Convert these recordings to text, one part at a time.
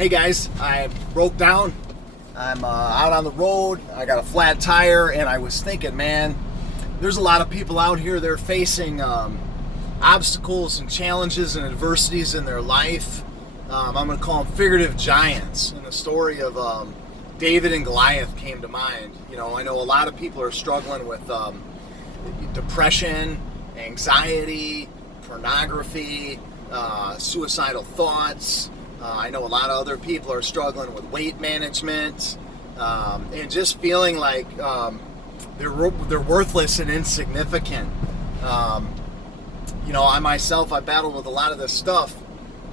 Hey guys, I broke down. I'm out on the road. I got a flat tire, and I was thinking, man, there's a lot of people out here. They're facing obstacles and challenges and adversities in their life. I'm going to call them figurative giants. And the story of David and Goliath came to mind. You know, I know a lot of people are struggling with depression, anxiety, pornography, suicidal thoughts. I know a lot of other people are struggling with weight management, and just feeling like they're worthless and insignificant. You know, I myself, I battled with a lot of this stuff,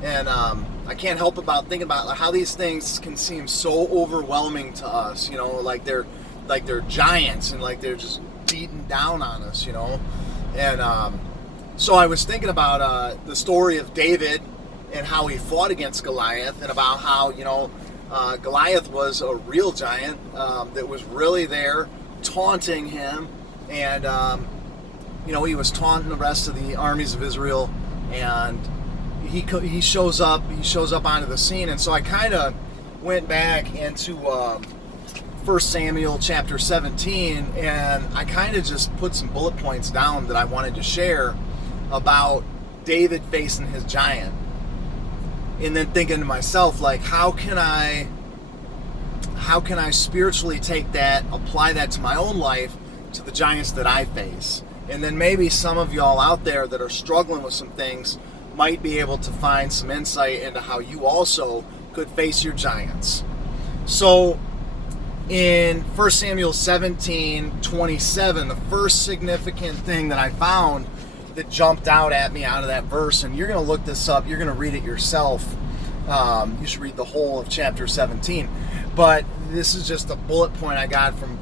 and I can't help about thinking about how these things can seem so overwhelming to us. You know, like they're giants, and like they're just beating down on us. You know, and so I was thinking about the story of David and how he fought against Goliath, and about how, you know, Goliath was a real giant that was really there taunting him, and you know, he was taunting the rest of the armies of Israel, and he shows up onto the scene. And so I kind of went back into 1 Samuel chapter 17, and I kind of just put some bullet points down that I wanted to share about David facing his giant. And then thinking to myself, like, how can I spiritually take that, apply that to my own life, to the giants that I face? And then maybe some of y'all out there that are struggling with some things might be able to find some insight into how you also could face your giants. So in 1 Samuel 17:27, the first significant thing that I found that jumped out at me out of that verse, and you're going to look this up, you're going to read it yourself. You should read the whole of chapter 17. But this is just a bullet point I got from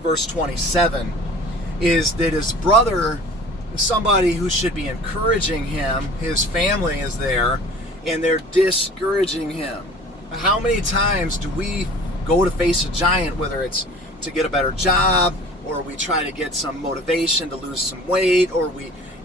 verse 27, is that his brother, somebody who should be encouraging him, his family is there, and they're discouraging him. How many times do we go to face a giant, whether it's to get a better job, or we try to get some motivation to lose some weight, or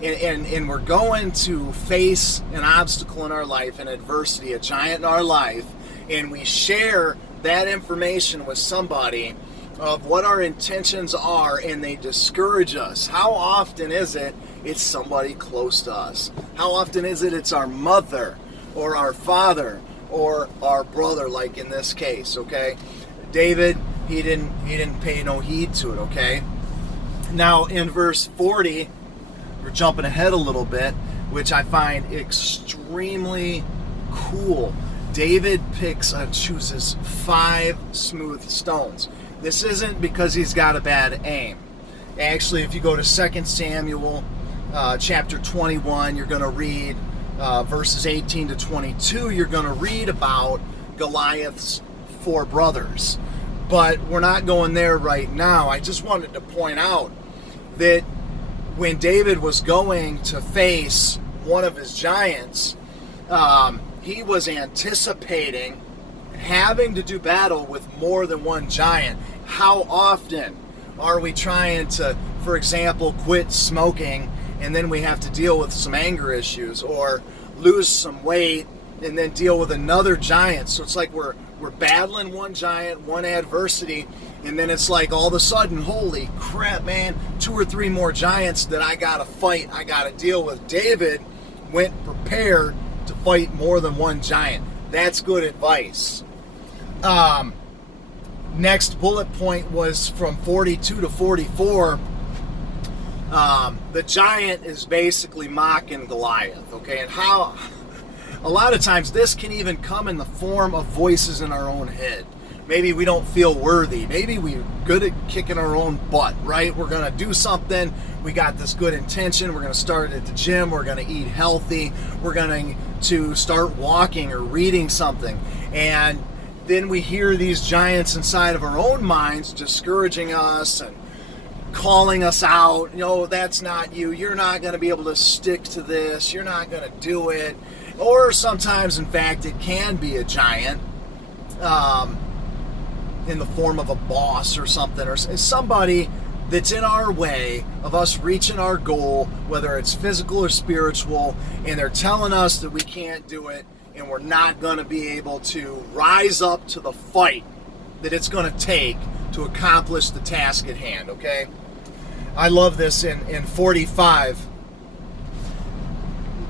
and we're going to face an obstacle in our life, an adversity, a giant in our life, and we share that information with somebody of what our intentions are, and they discourage us. How often is it it's somebody close to us? How often is it it's our mother or our father or our brother, like in this case, okay? David, he didn't pay no heed to it, okay? Now in verse 40, we're jumping ahead a little bit, which I find extremely cool. David chooses 5 smooth stones. This isn't because he's got a bad aim. Actually, if you go to 2 Samuel chapter 21, you're going to read verses 18 to 22. You're going to read about Goliath's 4 brothers. But we're not going there right now. I just wanted to point out that when David was going to face one of his giants, he was anticipating having to do battle with more than one giant. How often are we trying to, for example, quit smoking, and then we have to deal with some anger issues, or lose some weight and then deal with another giant? So it's like we're battling one giant, one adversity, and then it's like all of a sudden, holy crap, man, 2 or 3 more giants that I gotta fight, I gotta deal with. David went prepared to fight more than one giant. That's good advice. Next bullet point was from 42 to 44. The giant is basically mocking Goliath, okay? And how a lot of times this can even come in the form of voices in our own head. Maybe we don't feel worthy. Maybe we're good at kicking our own butt, right? We're going to do something. We got this good intention. We're going to start at the gym. We're going to eat healthy. We're going to start walking or reading something. And then we hear these giants inside of our own minds discouraging us and calling us out. You know, that's not you. You're not going to be able to stick to this. You're not going to do it. Or sometimes, in fact, it can be a giant in the form of a boss or something, or somebody that's in our way of us reaching our goal, whether it's physical or spiritual, and they're telling us that we can't do it, and we're not going to be able to rise up to the fight that it's going to take to accomplish the task at hand, okay? I love this in 45.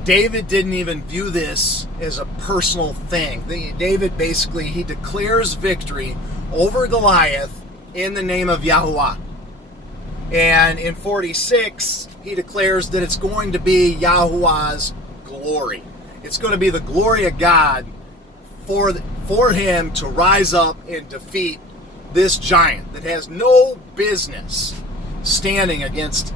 David didn't even view this as a personal thing. David basically, he declares victory over Goliath in the name of Yahuah. And in 46, he declares that it's going to be Yahuah's glory. It's going to be the glory of God for him to rise up and defeat this giant that has no business standing against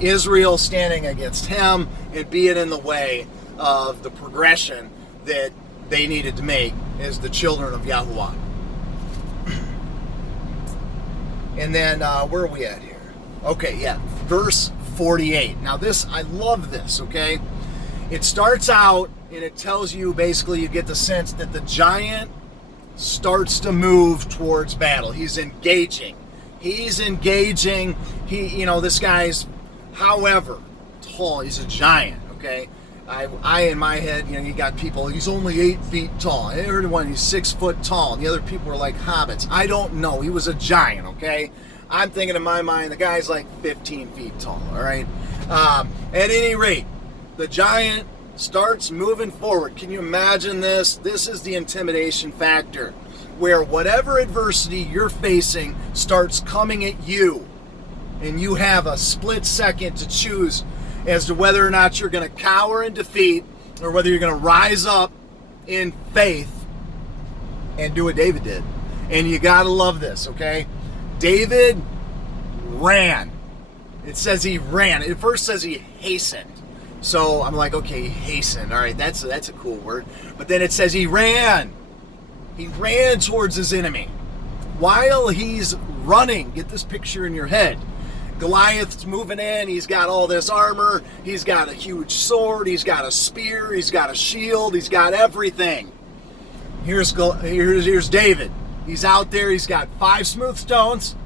Israel, standing against him, and being in the way of the progression that they needed to make as the children of Yahuah. And then, where are we at here? Okay, yeah, verse 48. Now this, I love this, okay? It starts out, and it tells you, basically, you get the sense that the giant starts to move towards battle. He's engaging. This guy's, however tall, he's a giant, okay? I in my head, you got people, he's only 8 feet tall. I heard one, he's 6 foot tall, and the other people were like hobbits. I don't know. He was a giant, okay? I'm thinking in my mind, the guy's like 15 feet tall, all right? At any rate, the giant starts moving forward. Can you imagine this? This is the intimidation factor, where whatever adversity you're facing starts coming at you, and you have a split second to choose as to whether or not you're going to cower in defeat or whether you're going to rise up in faith and do what David did. And you got to love this, okay? David ran. It says he ran. It first says he hastened. So I'm like, okay, he hastened. All right, that's a cool word. But then it says he ran. He ran towards his enemy. While he's running, get this picture in your head. Goliath's moving in. He's got all this armor. He's got a huge sword. He's got a spear. He's got a shield. He's got everything. Here's David. He's out there. He's got 5 smooth stones,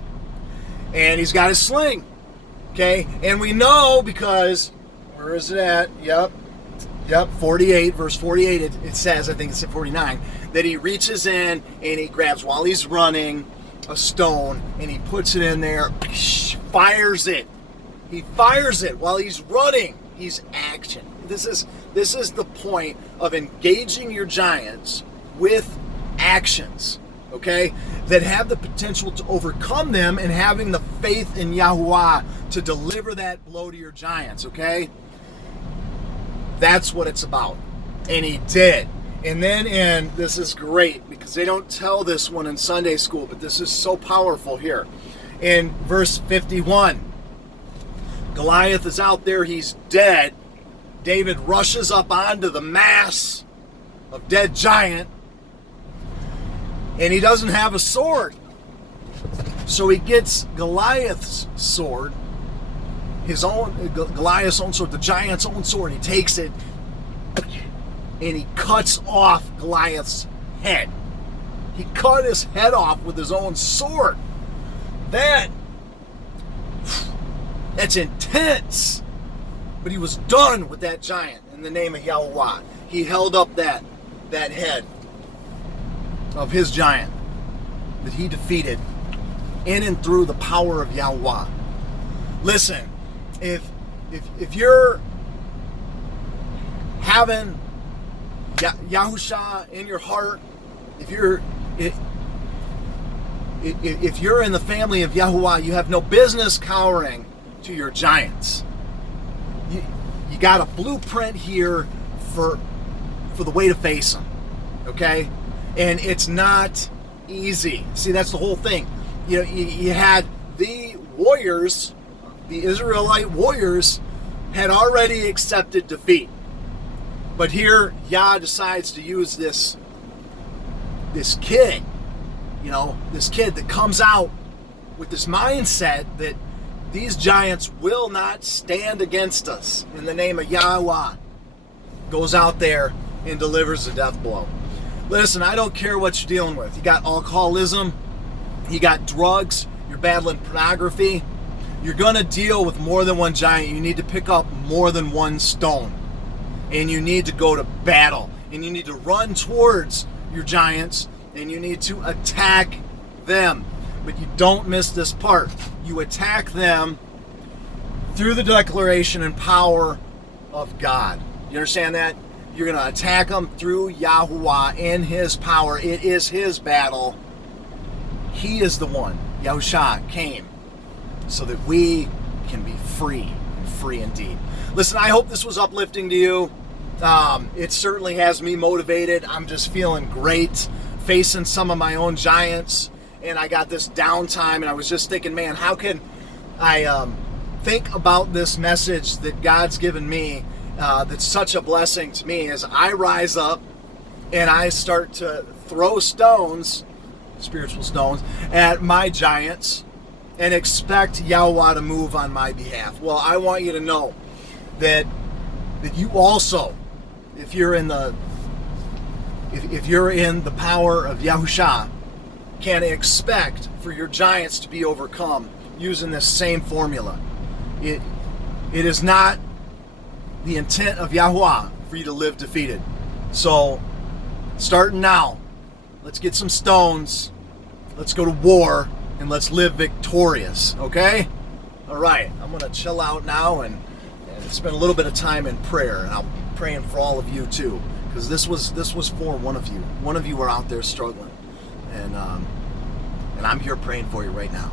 and he's got his sling. Okay, and we know because, where is it at? Yep, 48, verse 48. It says, I think it's at 49, that he reaches in and he grabs, while he's running, a stone, and he puts it in there, fires it. He fires it while he's running. He's action. This is the point of engaging your giants with actions, okay, that have the potential to overcome them, and having the faith in Yahuah to deliver that blow to your giants, okay? That's what it's about. And he did. And then this is great because they don't tell this one in Sunday school, but this is so powerful here. In verse 51, Goliath is out there, he's dead. David rushes up onto the mass of dead giant, and he doesn't have a sword. So he gets Goliath's sword, Goliath's own sword, the giant's own sword. He takes it, and he cuts off Goliath's head. He cut his head off with his own sword. That's intense. But he was done with that giant in the name of Yahuah. He held up that head of his giant that he defeated in and through the power of Yahuah. Listen, if you're having Yahusha in your heart, if you're in the family of Yahuah, you have no business cowering to your giants. You got a blueprint here for the way to face them, okay? And it's not easy. See, that's the whole thing. You had the warriors, the Israelite warriors, had already accepted defeat. But here, Yah decides to use this kid, this kid that comes out with this mindset that these giants will not stand against us in the name of Yahuah. Goes out there and delivers the death blow. Listen, I don't care what you're dealing with. You got alcoholism, you got drugs, you're battling pornography. You're going to deal with more than one giant. You need to pick up more than one stone. And you need to go to battle. and you need to run towards your giants, and you need to attack them. But you don't miss this part. You attack them through the declaration and power of God. You understand that? You're going to attack them through Yahuah in His power. It is His battle. He is the one. Yahushua came so that we can be free, and free indeed. Listen, I hope this was uplifting to you. It certainly has me motivated. I'm just feeling great, facing some of my own giants. And I got this downtime, and I was just thinking, man, how can I think about this message that God's given me that's such a blessing to me as I rise up and I start to throw stones, spiritual stones, at my giants and expect Yahuah to move on my behalf. Well, I want you to know that you also, if you're in the power of Yahushua, can expect for your giants to be overcome using this same formula. It is not the intent of Yahuah for you to live defeated. So, starting now, let's get some stones, let's go to war, and let's live victorious, okay? All right, I'm going to chill out now and spend a little bit of time in prayer, and I'm praying for all of you too, because this was for one of you. One of you are out there struggling, and I'm here praying for you right now.